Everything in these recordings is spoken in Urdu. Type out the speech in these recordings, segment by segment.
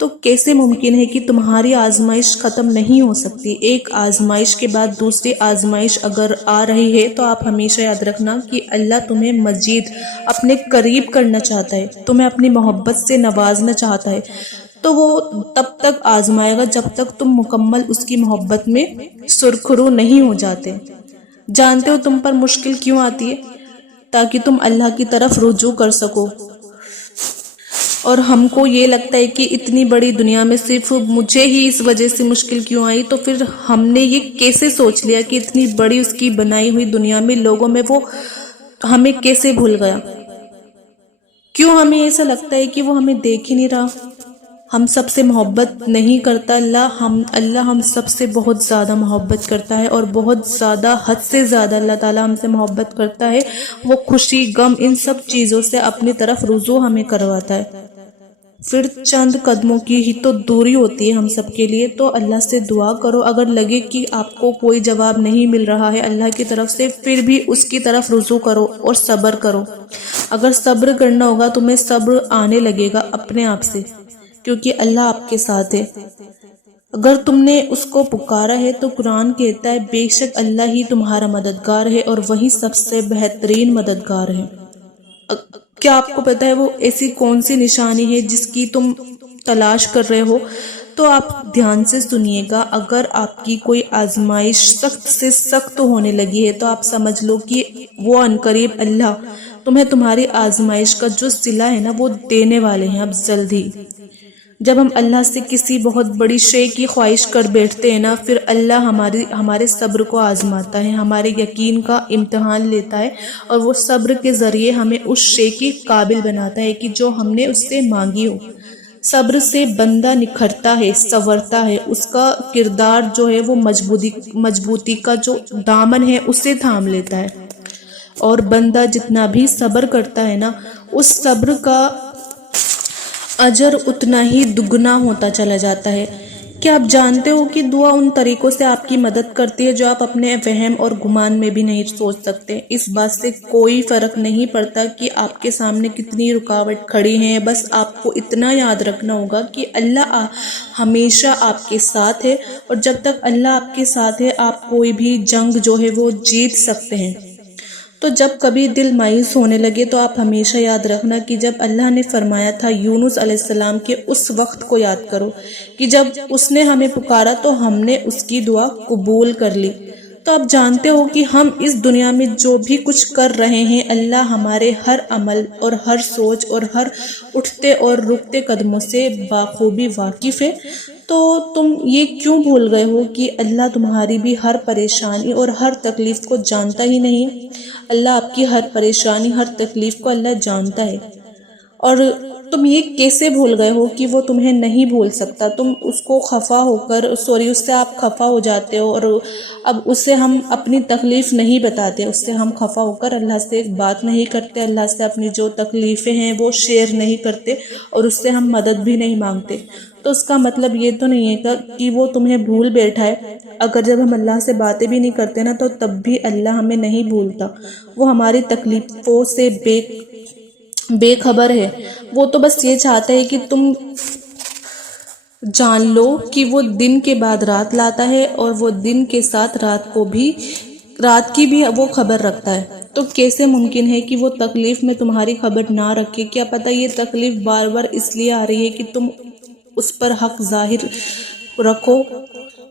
تو کیسے ممکن ہے کہ تمہاری آزمائش ختم نہیں ہو سکتی؟ ایک آزمائش کے بعد دوسری آزمائش اگر آ رہی ہے تو آپ ہمیشہ یاد رکھنا کہ اللہ تمہیں مزید اپنے قریب کرنا چاہتا ہے، تمہیں اپنی محبت سے نوازنا چاہتا ہے، تو وہ تب تک آزمائے گا جب تک تم مکمل اس کی محبت میں سرخرو نہیں ہو جاتے۔ جانتے ہو تم پر مشکل کیوں آتی ہے؟ تاکہ تم اللہ کی طرف رجوع کر سکو۔ اور ہم کو یہ لگتا ہے کہ اتنی بڑی دنیا میں صرف مجھے ہی اس وجہ سے مشکل کیوں آئی، تو پھر ہم نے یہ کیسے سوچ لیا کہ اتنی بڑی اس کی بنائی ہوئی دنیا میں لوگوں میں وہ ہمیں کیسے بھول گیا؟ کیوں ہمیں ایسا لگتا ہے کہ وہ ہمیں دیکھ ہی نہیں رہا؟ ہم سب سے محبت نہیں کرتا اللہ ہم سب سے بہت زیادہ محبت کرتا ہے، اور بہت زیادہ، حد سے زیادہ اللہ تعالیٰ ہم سے محبت کرتا ہے۔ وہ خوشی، غم، ان سب چیزوں سے اپنی طرف رجوع ہمیں کرواتا ہے۔ پھر چند قدموں کی ہی تو دوری ہوتی ہے ہم سب کے لیے، تو اللہ سے دعا کرو۔ اگر لگے کہ آپ کو کوئی جواب نہیں مل رہا ہے اللہ کی طرف سے، پھر بھی اس کی طرف رجوع کرو اور صبر کرو۔ اگر صبر کرنا ہوگا تمہیں صبر آنے لگے گا اپنے آپ سے، کیونکہ اللہ آپ کے ساتھ ہے۔ اگر تم نے اس کو پکارا ہے تو قرآن کہتا ہے بے شک اللہ ہی تمہارا مددگار ہے اور وہی سب سے بہترین مددگار ہے۔ کیا آپ کو پتا ہے وہ ایسی کون سی نشانی ہے جس کی تم تلاش کر رہے ہو؟ تو آپ دھیان سے سنیے گا۔ اگر آپ کی کوئی آزمائش سخت سے سخت ہونے لگی ہے تو آپ سمجھ لو کہ وہ عنقریب اللہ تمہیں تمہاری آزمائش کا جو صلہ ہے نا وہ دینے والے ہیں اب جلد ہی۔ جب ہم اللہ سے کسی بہت بڑی شے کی خواہش کر بیٹھتے ہیں نا، پھر اللہ ہمارے صبر کو آزماتا ہے، ہمارے یقین کا امتحان لیتا ہے، اور وہ صبر کے ذریعے ہمیں اس شے کی قابل بناتا ہے کہ جو ہم نے اس سے مانگی ہو۔ صبر سے بندہ نکھرتا ہے، سنورتا ہے، اس کا کردار جو ہے وہ مضبوطی کا جو دامن ہے اسے تھام لیتا ہے، اور بندہ جتنا بھی صبر کرتا ہے نا اس صبر کا اجر اتنا ہی دگنا ہوتا چلا جاتا ہے۔ کیا آپ جانتے ہو کہ دعا ان طریقوں سے آپ کی مدد کرتی ہے جو آپ اپنے وہم اور گمان میں بھی نہیں سوچ سکتے؟ اس بات سے کوئی فرق نہیں پڑتا کہ آپ کے سامنے کتنی رکاوٹ کھڑی ہیں، بس آپ کو اتنا یاد رکھنا ہوگا کہ اللہ ہمیشہ آپ کے ساتھ ہے، اور جب تک اللہ آپ کے ساتھ ہے آپ کوئی بھی جنگ جو ہے وہ جیت سکتے ہیں۔ تو جب کبھی دل مایوس ہونے لگے تو آپ ہمیشہ یاد رکھنا کہ جب اللہ نے فرمایا تھا یونس علیہ السلام کے اس وقت کو یاد کرو کہ جب اس نے ہمیں پکارا تو ہم نے اس کی دعا قبول کر لی۔ تو آپ جانتے ہو کہ ہم اس دنیا میں جو بھی کچھ کر رہے ہیں اللہ ہمارے ہر عمل اور ہر سوچ اور ہر اٹھتے اور رکتے قدموں سے بخوبی واقف ہے۔ تو تم یہ کیوں بھول گئے ہو کہ اللہ تمہاری بھی ہر پریشانی اور ہر تکلیف کو جانتا ہی نہیں؟ اللہ آپ کی ہر پریشانی، ہر تکلیف کو اللہ جانتا ہے، اور تم یہ کیسے بھول گئے ہو کہ وہ تمہیں نہیں بھول سکتا؟ تم اس کو خفا ہو کر اس سے آپ خفا ہو جاتے ہو، اور اب اس سے ہم اپنی تکلیف نہیں بتاتے، اس سے ہم خفا ہو کر اللہ سے بات نہیں کرتے، اللہ سے اپنی جو تکلیفیں ہیں وہ شیئر نہیں کرتے، اور اس سے ہم مدد بھی نہیں مانگتے۔ تو اس کا مطلب یہ تو نہیں ہے کہ وہ تمہیں بھول بیٹھا ہے۔ اگر جب ہم اللہ سے باتیں بھی نہیں کرتے نا تو تب بھی اللہ ہمیں نہیں بھولتا، وہ ہماری تکلیفوں سے بے خبر ہے۔ وہ تو بس یہ چاہتا ہے کہ تم جان لو کہ وہ دن کے بعد رات لاتا ہے، اور وہ دن کے ساتھ رات کی بھی وہ خبر رکھتا ہے۔ تو کیسے ممکن ہے کہ وہ تکلیف میں تمہاری خبر نہ رکھے؟ کیا پتہ یہ تکلیف بار بار اس لیے آ رہی ہے کہ تم اس پر حق ظاہر رکھو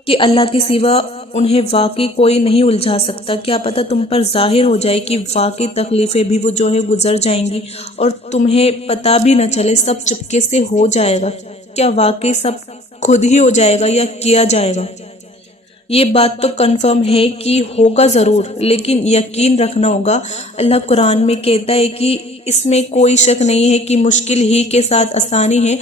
کہ اللہ کے سوا انہیں واقعی کوئی نہیں الجھا سکتا۔ کیا پتہ تم پر ظاہر ہو جائے کہ واقعی تکلیفیں بھی وہ جو ہے گزر جائیں گی، اور تمہیں پتہ بھی نہ چلے، سب چپکے سے ہو جائے گا۔ کیا واقعی سب خود ہی ہو جائے گا یا کیا جائے گا؟ یہ بات تو کنفرم ہے کہ ہوگا ضرور، لیکن یقین رکھنا ہوگا۔ اللہ قرآن میں کہتا ہے کہ اس میں کوئی شک نہیں ہے کہ مشکل ہی کے ساتھ آسانی ہے۔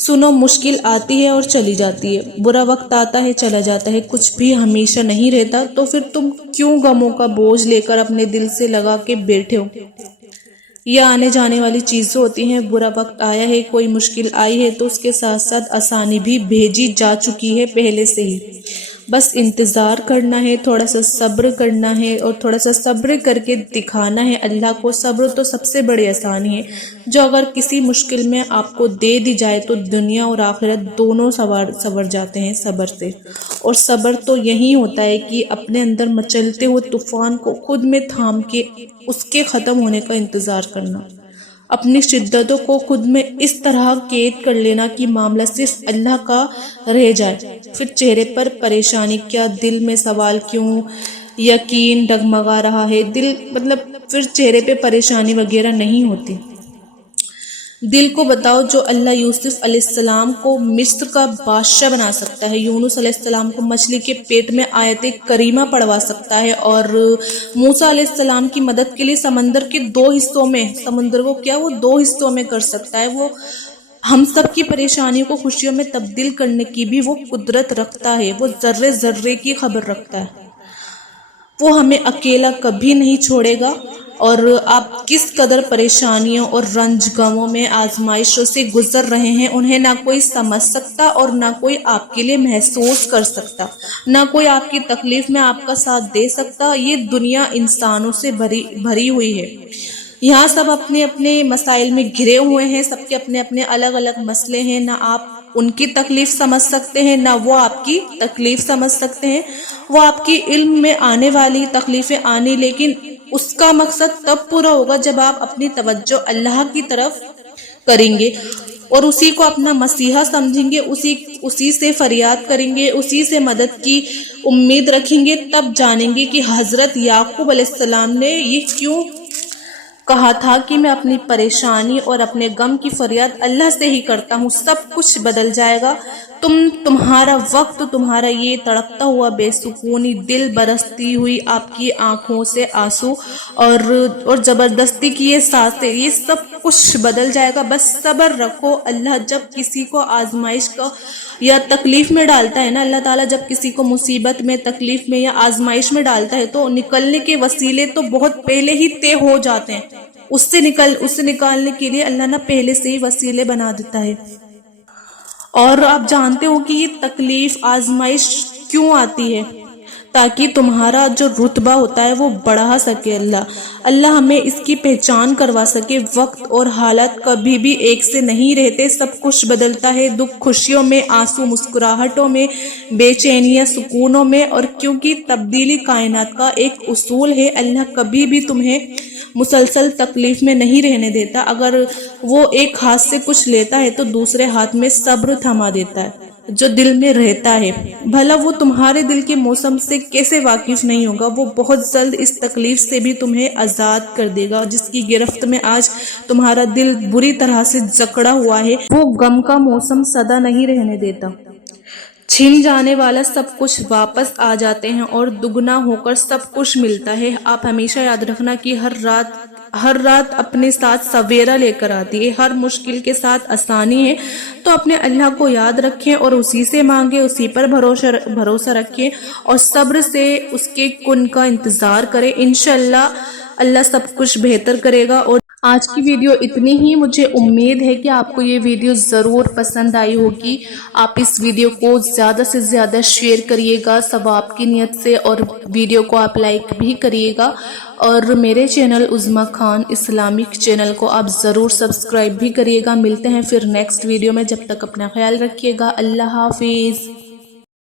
سنو، مشکل آتی ہے اور چلی جاتی ہے، برا وقت آتا ہے چلا جاتا ہے، کچھ بھی ہمیشہ نہیں رہتا۔ تو پھر تم کیوں غموں کا بوجھ لے کر اپنے دل سے لگا کے بیٹھے ہو؟ یہ آنے جانے والی چیزیں ہوتی ہیں۔ برا وقت آیا ہے، کوئی مشکل آئی ہے تو اس کے ساتھ ساتھ آسانی بھی بھیجی جا چکی ہے پہلے سے ہی۔ بس انتظار کرنا ہے، تھوڑا سا صبر کرنا ہے اور تھوڑا سا صبر کر کے دکھانا ہے اللہ کو۔ صبر تو سب سے بڑی آسانی ہے جو اگر کسی مشکل میں آپ کو دے دی جائے تو دنیا اور آخرت دونوں سنور جاتے ہیں صبر سے۔ اور صبر تو یہی ہوتا ہے کہ اپنے اندر مچلتے ہوئے طوفان کو خود میں تھام کے اس کے ختم ہونے کا انتظار کرنا، اپنی شدتوں کو خود میں اس طرح قید کر لینا کہ معاملہ صرف اللہ کا رہ جائے۔ پھر چہرے پر پریشانی کیا، دل میں سوال کیوں، یقین ڈگمگا رہا ہے، دل پھر چہرے پہ پریشانی وغیرہ نہیں ہوتی۔ دل کو بتاؤ جو اللہ یوسف علیہ السلام کو مصر کا بادشاہ بنا سکتا ہے، یونس علیہ السلام کو مچھلی کے پیٹ میں آیت کریمہ پڑھوا سکتا ہے، اور موسیٰ علیہ السلام کی مدد کے لیے سمندر کے 2 حصوں میں، سمندر کو کیا وہ 2 حصوں میں کر سکتا ہے، وہ ہم سب کی پریشانیوں کو خوشیوں میں تبدیل کرنے کی بھی وہ قدرت رکھتا ہے، وہ ذرے ذرے کی خبر رکھتا ہے، وہ ہمیں اکیلا کبھی نہیں چھوڑے گا۔ اور آپ کس قدر پریشانیوں اور رنج غموں میں آزمائشوں سے گزر رہے ہیں انہیں نہ کوئی سمجھ سکتا اور نہ کوئی آپ کے لیے محسوس کر سکتا، نہ کوئی آپ کی تکلیف میں آپ کا ساتھ دے سکتا۔ یہ دنیا انسانوں سے بھری ہوئی ہے، یہاں سب اپنے اپنے مسائل میں گھرے ہوئے ہیں، سب کے اپنے اپنے الگ الگ مسئلے ہیں، نہ آپ ان کی تکلیف سمجھ سکتے ہیں نہ وہ آپ کی تکلیف سمجھ سکتے ہیں۔ وہ آپ کی علم میں آنے والی تکلیفیں آنی، لیکن اس کا مقصد تب پورا ہوگا جب آپ اپنی توجہ اللہ کی طرف کریں گے اور اسی کو اپنا مسیحا سمجھیں گے، اسی سے فریاد کریں گے، اسی سے مدد کی امید رکھیں گے۔ تب جانیں گے کہ حضرت یعقوب علیہ السلام نے یہ کیوں کہا تھا کہ میں اپنی پریشانی اور اپنے غم کی فریاد اللہ سے ہی کرتا ہوں، سب کچھ بدل جائے گا۔ تمہارا وقت، تمہارا یہ تڑپتا ہوا بے سکونی دل، برستی ہوئی آپ کی آنکھوں سے آنسو اور زبردستی کی یہ سانسیں، یہ سب کچھ بدل جائے گا۔ بس صبر رکھو۔ اللہ جب کسی کو آزمائش کا یا تکلیف میں ڈالتا ہے نا، اللہ تعالیٰ جب کسی کو مصیبت میں، تکلیف میں یا آزمائش میں ڈالتا ہے تو نکلنے کے وسیلے تو بہت پہلے ہی طے ہو جاتے ہیں، اس سے نکالنے کے لیے اللہ نہ پہلے سے ہی وسیلے بنا دیتا ہے۔ اور آپ جانتے ہو کہ یہ تکلیف آزمائش کیوں آتی ہے؟ تاکہ تمہارا جو رتبہ ہوتا ہے وہ بڑھا سکے اللہ ہمیں اس کی پہچان کروا سکے۔ وقت اور حالات کبھی بھی ایک سے نہیں رہتے، سب کچھ بدلتا ہے، دکھ خوشیوں میں، آنسو مسکراہٹوں میں، بے چینیاں سکونوں میں، اور کیونکہ تبدیلی کائنات کا ایک اصول ہے، اللہ کبھی بھی تمہیں مسلسل تکلیف میں نہیں رہنے دیتا۔ اگر وہ ایک ہاتھ سے کچھ لیتا ہے تو دوسرے ہاتھ میں صبر تھما دیتا ہے جو دل میں رہتا ہے۔ بھلا وہ تمہارے دل کے موسم سے کیسے واقف نہیں ہوگا؟ وہ بہت جلد اس تکلیف سے بھی تمہیں آزاد کر دے گا جس کی گرفت میں آج تمہارا دل بری طرح سے جکڑا ہوا ہے۔ وہ غم کا موسم سدا نہیں رہنے دیتا، چھن جانے والا سب کچھ واپس آ جاتے ہیں اور دگنا ہو کر سب کچھ ملتا ہے۔ آپ ہمیشہ یاد رکھنا کہ ہر رات اپنے ساتھ سویرا لے کر آتی ہے، ہر مشکل کے ساتھ آسانی ہے۔ تو اپنے اللہ کو یاد رکھیں اور اسی سے مانگیں، اسی پر بھروسہ رکھیں اور صبر سے اس کے کن کا انتظار کریں۔ انشاءاللہ اللہ سب کچھ بہتر کرے گا۔ اور آج کی ویڈیو اتنی ہی، مجھے امید ہے کہ آپ کو یہ ویڈیو ضرور پسند آئی ہوگی۔ آپ اس ویڈیو کو زیادہ سے زیادہ شیئر کریے گا ثواب کی نیت سے، اور ویڈیو کو آپ لائک بھی کریے گا، اور میرے چینل عظمیٰ خان اسلامک چینل کو آپ ضرور سبسکرائب بھی کریے گا۔ ملتے ہیں پھر نیکسٹ ویڈیو میں، جب تک اپنا خیال رکھیے گا۔ اللہ حافظ۔